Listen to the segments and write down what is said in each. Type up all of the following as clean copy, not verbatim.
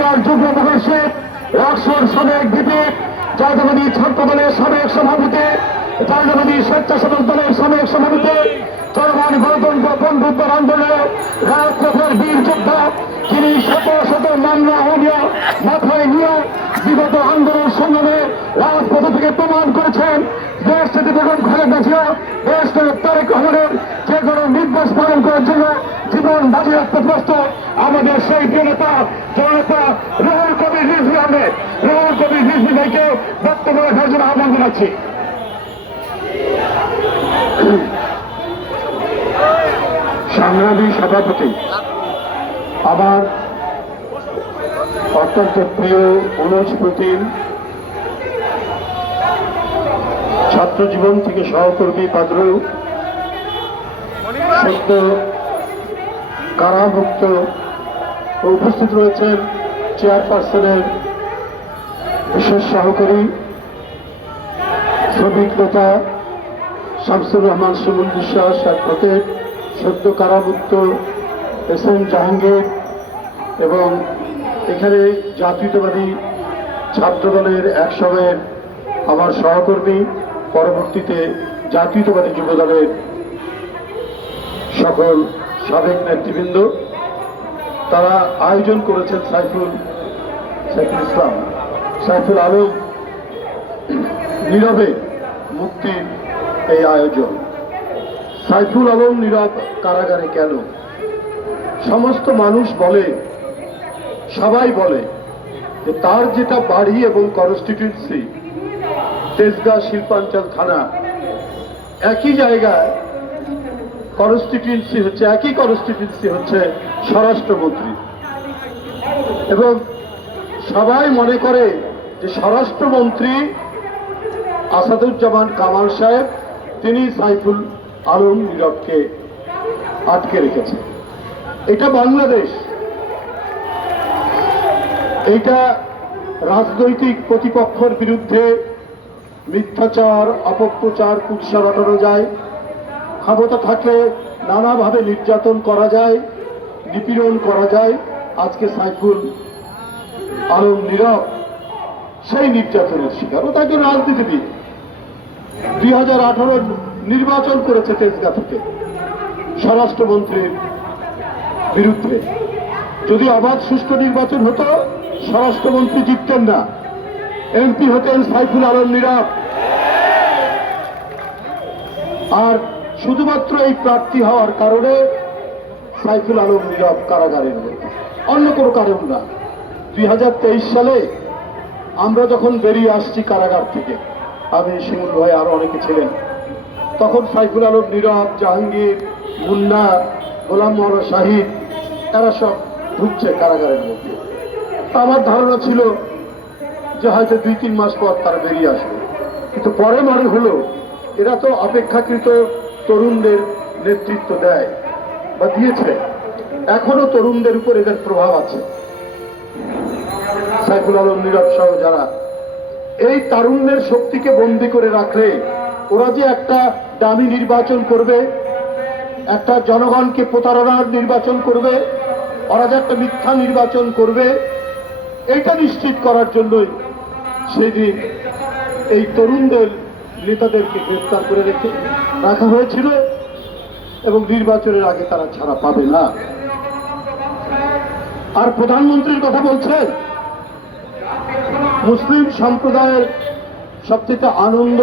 Senior যুগ্ম মহাসচিব, রাকসুর সাবেক ভিপি, জাতীয়বাদী ছাত্র দলের সাবেক সভাপতি, জাতীয়বাদী স্বেচ্ছাসেবক দলের সাবেক সভাপতি, চলমান গণতন্ত্র বন্ধুত্বের আন্দোলনে রাজপথের বীর যোদ্ধা, যিনি শত শত মামলা অনিয়া মাথায় নিয়ে বিগত আন্দোলন সংগ্রামে রাজপথ থেকে প্রমাণ করেছেন দেশ থেকে বেগম খালেদা জিয়া, দেশ থেকে তারেক রহমানের যে কোনো নির্দেশ পালন করার জন্য জীবন বাজি রাখতে প্রস্তুত আমাদের সেই প্রিয় নেতা জননেতা রুহুল কবির রিজভী আহমেদ। রুহুল কবির রিজভী ভাইকে বক্তব্য রাখার জন্য আহ্বান জানাচ্ছি। সংগ্রামী সভাপতি, আমার অত্যন্ত প্রিয় অনুস্মৃতি ছাত্র জীবন থেকে সহকর্মী পাদ্রু, সত্য কারামুক্ত উপস্থিত রয়েছেন চেয়ারপারসনের বিশেষ সহকারী শ্রমিক নেতা শামসুর রহমান সুমন বিশ্বাস, অ্যাডভোকেট, সদ্য কারামুক্ত এস.এম. জাহাঙ্গীর এবং এখানে জাতীয়তাবাদী ছাত্র দলের এক সময়ের আমার সহকর্মী, পরবর্তীতে জাতীয়তাবাদী যুব দলের সকল সাবেক নেতৃবৃন্দ, তারা আয়োজন করেছেন সাইফুল আলম নীরবে মুক্তির এই আয়োজন। সাইফুল আলম নীরব কারাগারে কেন? সমস্ত মানুষ বলে, সবাই বলে যে তার যেটা বাড়ি এবং কনস্টিটিউয়েন্সি তেজগাঁ শিল্পাঞ্চল থানা একই জায়গায়, কনস্টিটিউয়েন্সি হচ্ছে একই কনস্টিটিউয়েন্সি হচ্ছে স্বরাষ্ট্রমন্ত্রী, এবং সবাই মনে করে যে স্বরাষ্ট্রমন্ত্রী আসাদুজ্জামান কামাল সাহেব তিনি সাইফুল আলম নীরবকে আটকে রেখেছে। এটা বাংলাদেশ, এটা রাজনৈতিক প্রতিপক্ষের বিরুদ্ধে মিথ্যাচার, অপপ্রচার, কুৎসা রটানো যায়, ক্ষমতা থাকলে নানাভাবে নির্যাতন করা যায়, নিপীড়ন করা যায়। আজকে সাইফুল আলম নীরব সেই নির্যাতনের শিকার। ও তাকে রাজনীতিবিদ, 2018 নির্বাচন করেছে তেজগাঁ থেকে স্বরাষ্ট্রমন্ত্রীর বিরুদ্ধে। যদি অবাধ সুষ্ঠু নির্বাচন হতো স্বরাষ্ট্রমন্ত্রী জিততেন না, এমপি হতেন সাইফুল আলম নীরব। আর শুধুমাত্র এই প্রার্থী হওয়ার কারণে সাইফুল আলম নীরব কারাগারের মধ্যে, অন্য কোনো কারণ না। 2023 সালে আমরা যখন বেরিয়ে আসছি কারাগার থেকে, আমি, শিমুল ভাই, আরো অনেকে ছিলেন, তখন সাইফুল আলম নীরব, জাহাঙ্গীর, মুন্না, গোলাম মোহাম্মদ শাহিদ, এরা সব ঢুকছে কারাগারের মধ্যে। আমার ধারণা ছিল যে হয়তো 2-3 মাস পর তারা বেরিয়ে আসবে, কিন্তু পরে মনে হলো এরা তো অপেক্ষাকৃত তরুণদের নেতৃত্ব দেয় বা দিয়েছে, এখনো তরুণদের উপর এদের প্রভাব আছে। সাইফুল আলম নীরব সহ যারা এই তারুণ্যের শক্তিকে বন্দী করে রাখলে ওরা যে একটা দামি নির্বাচন করবে, একটা জনগণকে প্রতারণার নির্বাচন করবে, ওরা যে একটা মিথ্যা নির্বাচন করবে, এটা নিশ্চিত করার জন্যই সেদিন এই তরুণদের নেতাদেরকে গ্রেফতার করে রাখা হয়েছিল, এবং নির্বাচনের আগে তারা ছাড়া পাবে না। আর প্রধানমন্ত্রীর কথা বলছেন, মুসলিম সম্প্রদায়ের সবথেকে আনন্দ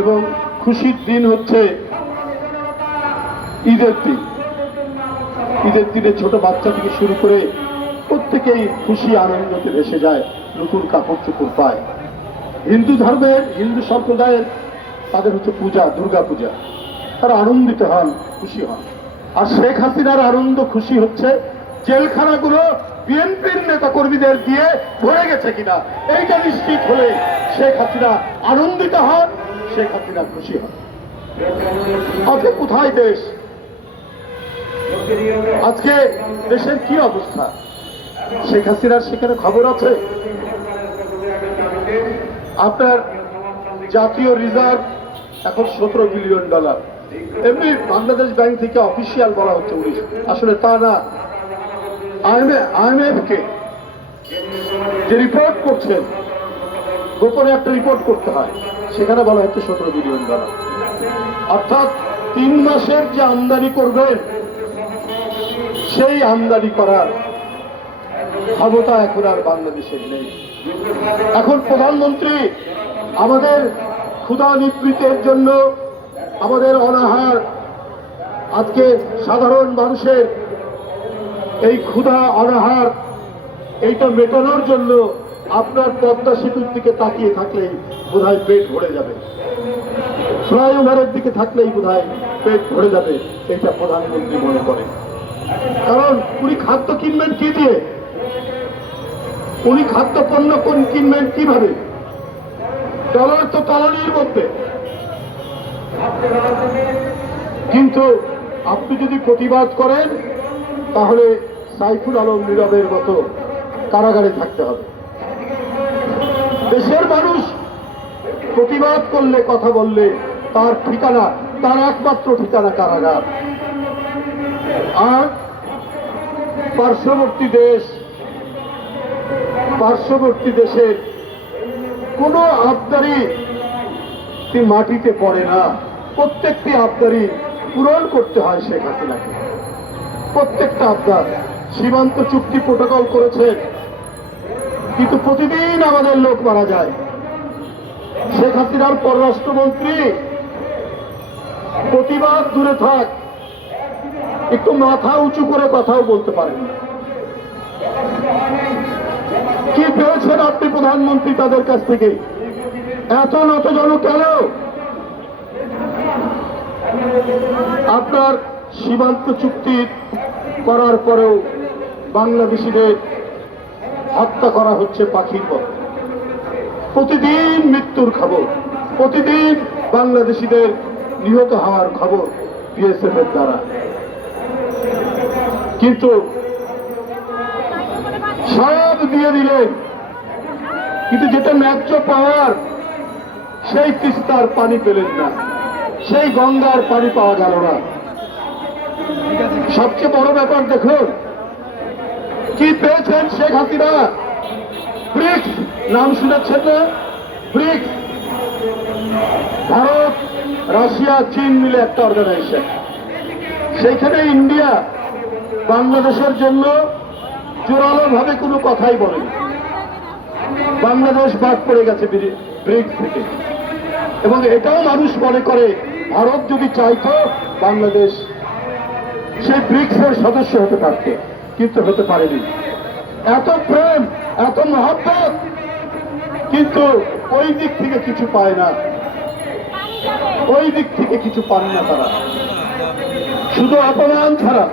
এবং খুশির দিন হচ্ছে ঈদের দিন। ঈদের দিনে ছোট বাচ্চা থেকে শুরু করে প্রত্যেকেই খুশি আনন্দতে ভেসে যায়, নতুন কাপড় চোপড় পায়। হিন্দু ধর্মের, হিন্দু সম্প্রদায়ের তাদের হচ্ছে পূজা, দুর্গা পূজা, তারা আনন্দিত হন, খুশি হন। আর শেখ হাসিনার আনন্দ খুশি হচ্ছে জেলখানাগুলো বিএনপির নেতা কর্মীদের দিয়ে ভরে গেছে কিনা, এইটা নিশ্চিত হলে শেখ হাসিনা আনন্দিত হন, শেখ হাসিনা খুশি হন। আজকে কোথায় দেশ? আজকে দেশের কি অবস্থা? শেখ হাসিনার সেখানে খবর আছে? আপনার জাতীয় রিজার্ভ এখন $17 বিলিয়ন। এমনি বাংলাদেশ ব্যাংক থেকে অফিসিয়াল বলা হচ্ছে 19, আসলে তা না। IMF কে যে রিপোর্ট করছেন, গোপনে একটা রিপোর্ট করতে হয়, সেখানে বলা হচ্ছে 17 বিলিয়ন ডলার। অর্থাৎ 3 মাসের যে আমদানি করবেন, সেই আমদানি করার ক্ষমতা এখন আর বাংলাদেশের নেই। এখন প্রধানমন্ত্রী আমাদের ক্ষুধা নিবৃত্তের জন্য, আমাদের অনাহার, আজকে সাধারণ মানুষের এই ক্ষুধা অনাহার এইটা মেটানোর জন্য আপনার পদ্মা সেতুর দিকে তাকিয়ে থাকলেই বোধহয় পেট ভরে যাবে, ফ্লাইওভারের দিকে থাকলেই বোধহয় পেট ভরে যাবে, এটা প্রধানমন্ত্রী মনে করেন। কারণ উনি খাদ্য কিনবেন কি দিয়ে? উনি খাদ্য পণ্য কিনবেন কিভাবে? ডলার তো তলানির মধ্যে। কিন্তু আপনি যদি প্রতিবাদ করেন, তাহলে সাইফুল আলম নীরবের মতো কারাগারে থাকতে হবে। দেশের মানুষ প্রতিবাদ করলে, কথা বললে তার ঠিকানা, তার একমাত্র ঠিকানা কারাগার। আর পার্শ্ববর্তী দেশের কোনো আবদারি মাটিতে পড়ে না। প্রত্যেকটি আবদারি পূরণ করতে হয় শেখ হাসিনাকে, প্রত্যেকটা আবদার। সীমান্ত চুক্তি প্রোটোকল করেছেন, কিন্তু প্রতিদিন আমাদের লোক মারা যায়। শেখ হাসিনার পররাষ্ট্রমন্ত্রী প্রতিবাদ দূরে থাক, একটু মাথা উঁচু করে কথাও বলতে পারেন না। কি পেয়েছেন আপনি প্রধানমন্ত্রী তাদের কাছ থেকে? এত নতজন কেন? আপনার সীমান্ত চুক্তি করার পরেও বাংলাদেশিদের হত্যা করা হচ্ছে পাখির মতো। প্রতিদিন মৃত্যুর খবর, প্রতিদিন বাংলাদেশিদের নিহত হওয়ার খবর বিএসএফ এর দ্বারা। কিন্তু সব দিয়ে দিলেন, কিন্তু যেটা ন্যায্য পাওয়ার, সেই তিস্তার পানি পেলেন না, সেই গঙ্গার পানি পাওয়া গেল না। সবচেয়ে বড় ব্যাপার দেখুন কি পেয়েছেন শেখ হাসিনা। ব্রিক্স নাম শুনেছেন না? ব্রিক্স, ভারত, রাশিয়া, চীন মিলে একটা অর্গানাইজেশন। সেইখানে ইন্ডিয়া বাংলাদেশের জন্য জোরালো ভাবে কোনো কথাই বলেনি। বাংলাদেশ বাদ পড়ে গেছে ব্রিক্স থেকে। এবং এটাও মানুষ মনে করে ভারত যদি চাইতো বাংলাদেশ সেই ব্রিক্সের সদস্য হতে পারত, কিন্তু হতে পারেনি। এত প্রেম, এত মহব্বত, কিন্তু ওই দিক থেকে কিছু পায় না, ওই দিক থেকে কিছু পান না তারা। শুধু অপমান ছাড়া,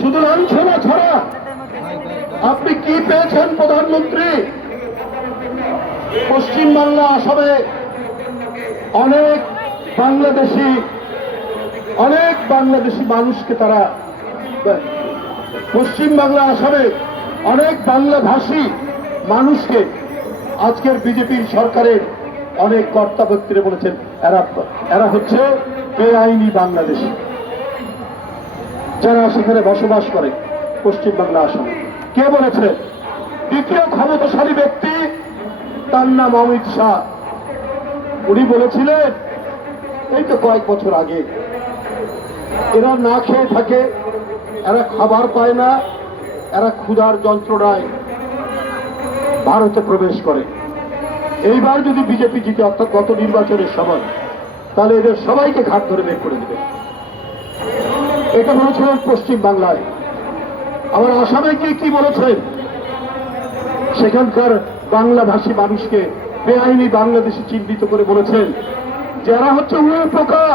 শুধু লাঞ্ছনা ছাড়া। আপনি কি পেয়েছেন প্রধানমন্ত্রী? পশ্চিমবাংলা, আসামে অনেক বাংলাদেশি মানুষকে তারা, পশ্চিমবাংলা, আসামে অনেক বাংলাভাষী মানুষকে আজকের বিজেপির সরকারের অনেক কর্তা ব্যক্তিরা বলেছেন এরা হচ্ছে বেআইনি বাংলাদেশী, যারা সেখানে বসবাস করে পশ্চিমবাংলা, আসামে। কে বলেছে? দ্বিতীয় ক্ষমতাশালী ব্যক্তি, তার নাম অমিত শাহ। উনি বলেছিলেন এই তো কয়েক বছর আগে, এরা না খেয়ে থাকে, এরা খাবার পায় না, এরা ক্ষুধার যন্ত্রণায় ভারতে প্রবেশ করে। এইবার যদি বিজেপি জিতে, অর্থাৎ গত নির্বাচনের সময়, তাহলে এদের সবাইকে ঘাট ধরে বের করে দেবে। এটা বলেছিলেন পশ্চিম বাংলায়। আবার আসামে গিয়ে কি বলেছেন? সেখানকার বাংলাভাষী মানুষকে বেআইনি বাংলাদেশি চিহ্নিত করে বলেছেন যারা হচ্ছে উই পোকা,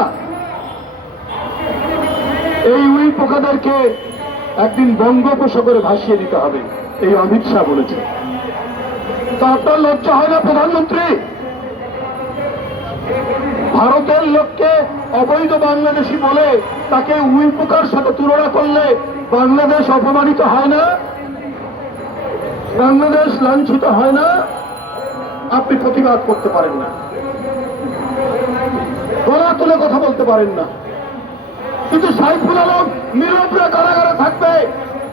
এই উই পোকাদেরকে একদিন বঙ্গোপসাগরে ভাসিয়ে দিতে হবে, এই অমিত শাহ বলেছে। তা আপনার লজ্জা হয় না প্রধানমন্ত্রী? ভারতের লোককে অবৈধ বাংলাদেশি বলে তাকে উই পোকার সাথে তুলনা করলে বাংলাদেশ অপমানিত হয় না? বাংলাদেশ লাঞ্ছিত হয় না? আপনি প্রতিবাদ করতে পারেন না, গলা তুলে কথা বলতে পারেন না, কিন্তু সাইফুল আলম নীরবরা কারাগারে থাকবে,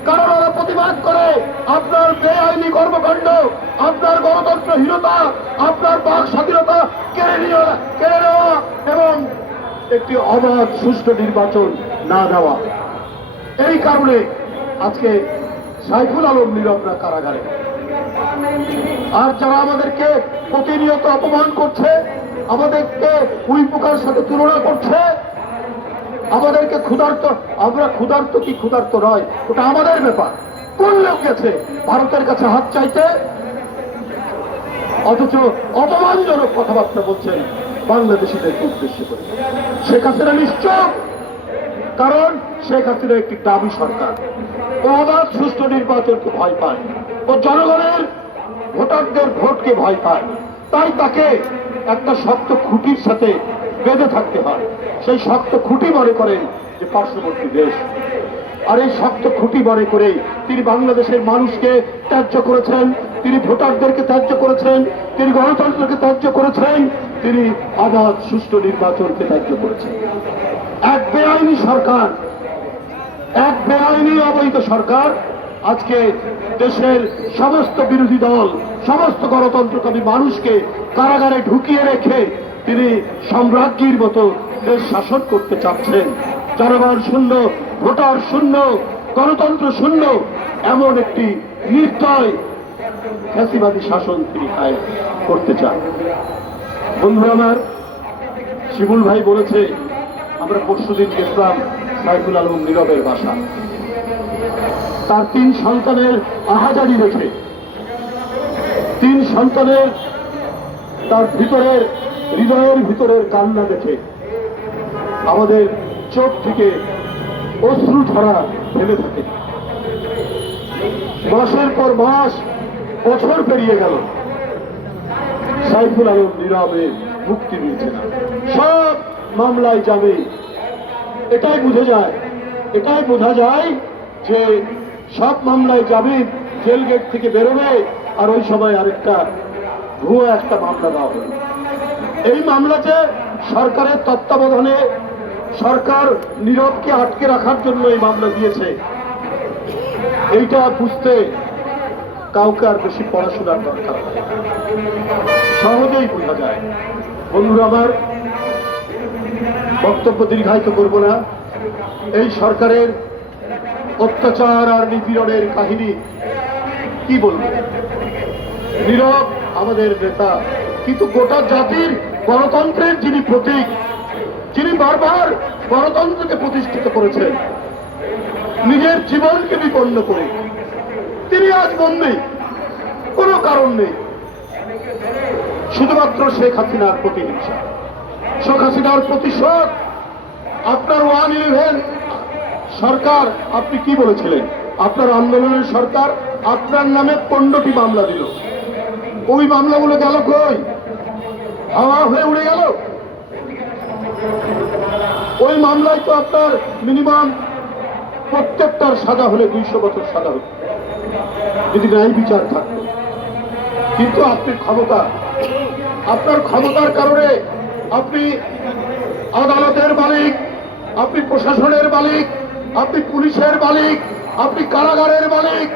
কারণ ওরা প্রতিবাদ করে আপনার বেআইনি কর্মকাণ্ড, আপনার গণতন্ত্রহীনতা, আপনার বাক স্বাধীনতা কেড়ে নেওয়া এবং একটি অবাধ সুষ্ঠু নির্বাচন না দেওয়া। এই কারণে আজকে সাইফুল আলম নীরবরা কারাগারে। আর যারা আমাদেরকে প্রতিনিয়ত অপমান করছে, আমাদেরকে উই পোকার সাথে তুলনা করছে, আমাদেরকে ক্ষুধার্ত, আমরা ক্ষুধার্ত কি ক্ষুধার্ত নয় ওটা আমাদের ব্যাপার। কোন লোক গেছে ভারতের কাছে হাত চাইতে, অথচ অপমানজনক কথাবার্তা বলছেন বাংলাদেশিদেরকে উদ্দেশ্য করে। শেখ হাসিনা নিশ্চয়, কারণ শেখ হাসিনা একটি দাবি সরকার, ও অবাধ সুষ্ঠু নির্বাচনকে ভয় পায়, ও জনগণের ভোটারদের ভোটকে ভয় পায়। তাই তাকে একটা শক্ত খুঁটির সাথে বেঁধে থাকতে হয়। সেই শক্ত খুঁটি মনে করেন যে পার্শ্ববর্তী দেশ। আর এই শক্ত খুঁটি মনে করে তিনি বাংলাদেশের মানুষকে ত্যায্য করেছেন, তিনি ভোটারদেরকে ত্যায্য করেছেন, তিনি গণতন্ত্রকে ত্যায্য করেছেন, তিনি অবাধ সুষ্ঠু নির্বাচনকে ত্যায্য করেছেন। এক বেআইনি সরকার, এক বেআইনি অবৈধ সরকার আজকে দেশের সমস্ত বিরোধী দল, সমস্ত গণতন্ত্রকামী মানুষকে কারাগারে ঢুকিয়ে রেখে তিনি সাম্রাজ্যের মতো দেশ শাসন করতে চাচ্ছেন। জনগণ শূন্য, ভোটার শূন্য, গণতন্ত্র শূন্য এমন একটি নির্দয় ফ্যাসিবাদী শাসন তিনি কায়েম করতে চান। বন্ধুরা আমার, শিমুল ভাই বলেছে আমরা পরশুদিন গেছিলাম সাইফুল আলম নীরবের বাসা। তার 3 সন্তানের আহাজারি রেখে, 3 সন্তানের তার ভিতরের হৃদয়ের ভিতরের কান্না দেখে আমাদের চোখ থেকে অশ্রু ধারা ফেলে থাকে। মাসের পর মাস, বছর পেরিয়ে গেল, সাইফুল আলম নীরবে মুক্তি মিলছে না। সব মামলায় যাবে। এটাই বোঝা যায় যে সব মামলায় যাবে, জেল গেট থেকে বেরোবে, আর ওই সময় আরেকটা ভুয়ো একটা মামলা দেওয়া হবে। এই মামলাতে সরকারের তত্ত্বাবধানে সরকার নীরবকে আটকে রাখার জন্য এই মামলা দিয়েছে। এইটা বুঝতে কাউকে আর বেশি পড়াশোনার দরকার হয়, সহজেই বোঝা যায়। বন্ধুরা আমার, বক্তব্য দীর্ঘায়িত করব না। এই সরকারের অত্যাচার আর নিপীড়নের কাহিনী কি বলবো। নীরব আমাদের নেতা, কিন্তু গোটা জাতির গণতন্ত্রের যিনি প্রতীক, যিনি বারবার গণতন্ত্রকে প্রতিষ্ঠিত করেছেন নিজের জীবনকে বিপন্ন করে, তিনি আজ বন্দী। কোনো কারণ নেই, শুধুমাত্র শেখ হাসিনার প্রতিহিংসা, শেখ হাসিনার প্রতিশোধ। আপনার 111 সরকার, আপনি কি বলেছিলেন? আপনার আন্দোলনের সরকার আপনার নামে 15টি মামলা দিল। ওই মামলাগুলো গেল কই? হাওয়া হয়ে উড়ে গেল। ওই মামলায় তো আপনার মিনিমাম প্রত্যেকটার সাজা হলে 200 বছর সাজা হতো যদি ন্যায় বিচার থাকতো। কিন্তু আপনি আপনার ক্ষমতার কারণে আপনি আদালতের মালিক, আপনি প্রশাসনের মালিক, আপনি পুলিশের মালিক, আপনি কারাগারের মালিক।